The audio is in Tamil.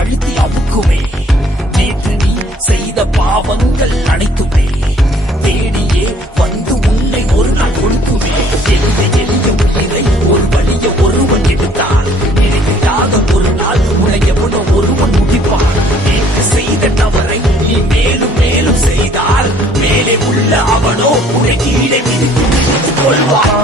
அழுத்தி அமுக்குமே. நேற்று நீ செய்த பாவங்கள் அனைத்துமே தேடியே வந்து உன்னை ஒரு நாள் கொடுக்குமே. எளிய எளிய உயிரை ஒரு வழிய ஒருவன் எடுத்தான். நினைக்காத ஒரு நாள் உன்னை எவனோ ஒருவன் முடிப்பான். நேற்று செய்த தவறை நீ மேலும் மேலும் செய்தால் மேலே உள்ள அவனோ உன்னை கீழே மிதித்து கொள்வான்.